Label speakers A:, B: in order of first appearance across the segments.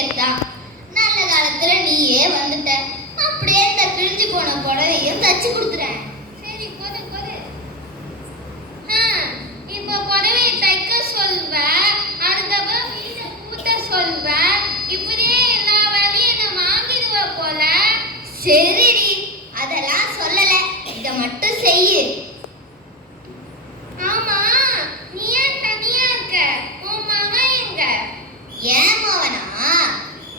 A: கேட்டான் நல்ல காலத்துல நீயே வந்துட்ட. அப்படியே இந்த கிழிஞ்சு போன புடவையும் தச்சு கொடுத்துறேன் சரி போது போது இப்போ புடவையை தைக்க சொல்வ அடுத்தப்பறம் வீட்டை கூட்ட சொல்வ இப்படியே எல்லா வேலையும் நான் வாங்கிடுவ போல. சரிடி. அதெல்லாம் சொல்லல. இத மட்டும் செய்யு ஆமா நீ ஏன் தனியா இருக்க உன் மகன் எங்க ஏன் மகனா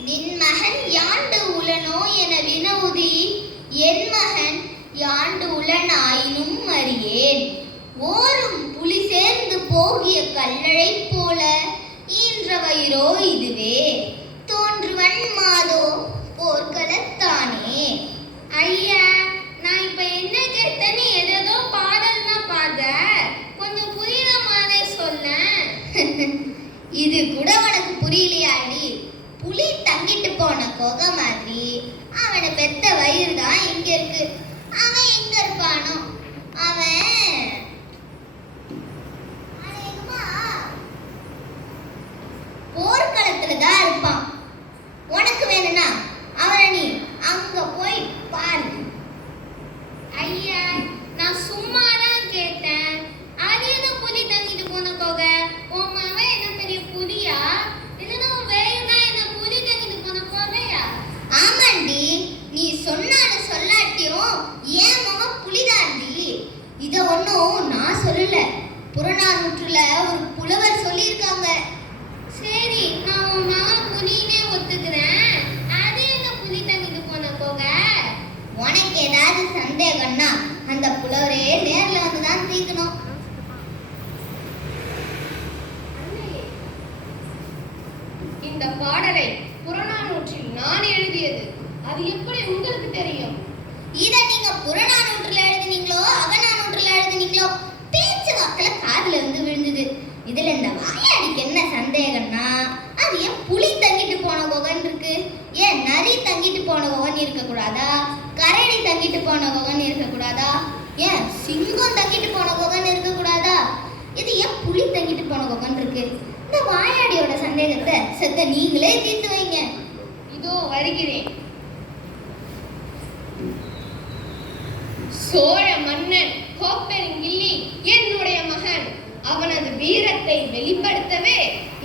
A: நின் மகன் யாண்டு உளனோ என வினவுதி என் மகன் யாண்டு உளனாயினும் அறியேன் ஓரும் புலி சேர்ந்து போகிய கல்லழை போல ஈன்ற வயிறோ இதுவே. தோன்றுவன் மாதோ போர்க்களத்தானே. ஐயா நான் இப்ப என்ன கேட்டேன்னு ஏதேதோ பாடல் தான் பாட. கொஞ்சம் புரியுற மாதிரி சொல்ல இது கூட உனக்கு புரியலையாடி. புலி தங்கிட்டு போன கொகை மாதிரி. அவனை பெத்த வயிறு தான் இங்க இருக்கு. அவன் எங்க இருப்பானோ? அவன் அநேகமா போர்க்களத்துல தான் இருப்பான் உனக்கு வேணும்னா அவனை நீ அங்க போய் பாரு ஐயா நான் சும்மா தான் கேட்டேன் அது என்ன புலி தங்கிட்டு போன கோகை உன் மகன் என்ன பெரிய புலியா இல்லைன்னா உன் வேறு தான் என்ன புலி தங்கிட்டு போன கோகையா ஆமாண்டி நீ சொன்னாலும் சொல்லாட்டியும் ஏன் மகன் புலிதாண்டி இத ஒன்றும் நான் சொல்லல புறநானூற்றுல ஒரு புலவர் சொல்லியிருக்காங்க. சரி நான் உன் மகன் புலினே ஒத்துக்கிறேன். அது என்ன புலி தங்கிட்டு போன போக? உனக்கு ஏதாவது சந்தேகம்னா அந்த புலவரே நேர்ல வந்து தான் தீர்க்கணும்
B: இந்த பாடலை புறநானூற்றில் நான் எழுதியது. அது எப்படி உங்களுக்கு தெரியும்?
A: இதை நீங்க புறநானூற்றில் எழுதுனீங்களோ அகநானூற்றுல எழுதுனீங்களோ வாயாடிக்கு என்ன சந்தேகம்னா அது ஏன் புலி தங்கிட்டு போன குகன் இருக்கு? ஏன் நரி தங்கிட்டு போன குகன் இருக்கக்கூடாதா? கரடி தங்கிட்டு போன குகன் இருக்கக்கூடாதா? ஏன் சிங்கம் தங்கிட்டு போன குகன் இருக்கக்கூடாதா? இது ஏன் புலி தங்கிட்டு போன குகன் இருக்கு? இந்த வாயாடியோட சந்தேகத்தை செத்த நீங்களே தீர்த்து வைங்க.
B: இதோ வருகிறேன். சோழ மன்னன் கோப்பெருங்கிள்ளி என்னுடைய மகன். அவனது வீரத்தை வெளிப்படுத்தவே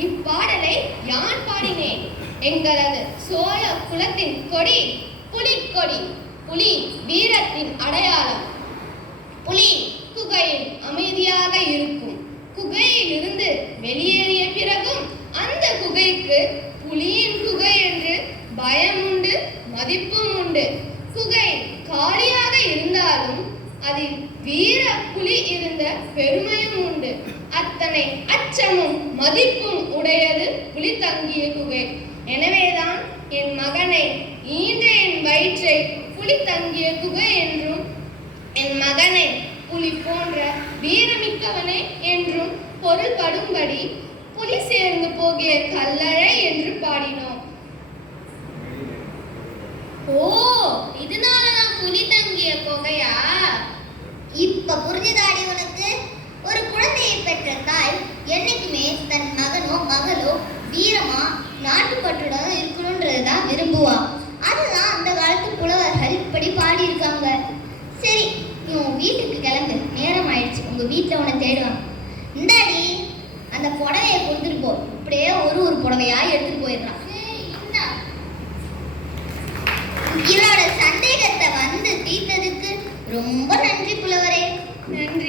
B: இப்பாடலை யான் பாடினேன்? எங்களது சோழ குலத்தின் கொடி புலிக்கொடி புலி வீரத்தின் அடையாளம். புலி குகையில் அமைதியாக இருக்கும். குகையில் இருந்து வெளியேறிய பிறகும் அந்த குகைக்கு புலியின் குகை என்று பயம் உண்டு மதிப்பும் உண்டு. குகை காலியாக இருந்தாலும் அதில் வீர புலி இருந்த பெருமையும் உண்டு. அத்தனை அச்சமும் மதிப்பும் உடையது புலித்தங்கிய குகை எனவேதான் என் மகனை ஈன்ற என் வயிற்றை புலித்தங்கிய குகை என்றும் என் மகனை புலி போன்ற வீரமிக்கவனே என்றும் பொருள்படும்படி புலி சேர்ந்து போகிய கல்லறை என்று பாடினோம்.
A: ஓ இதனாலதான் புலி தங்கிய குகையா? இப்ப புரிஞ்சுதாடி உனக்கு. ஒரு குழந்தை குழந்தையை பெற்ற தாய் என்னைக்குமே தன் மகனோ மகளோ வீரமா நாட்டுப்பற்றுடன் இருக்கணும்ன்றது தான் விரும்புவா. அதுதான் அந்த காலத்து புலவர்கள் இப்படி பாடியிருக்காங்க. சரி நீ உன் வீட்டுக்கு கிளம்பு. நேரம் ஆயிடுச்சு உங்க வீட்டுல உன்னை தேடுவாங்க. இந்தாடி அந்த புடவையை கொடுத்துட்டு போ. இப்படியே ஒரு ஒரு புடவையா எடுத்துட்டு போயிடுறான். என்னோட சந்தேகத்தை வந்து தீர்த்ததுக்கு ரொம்ப நன்றி புலவரே.
B: நன்றி.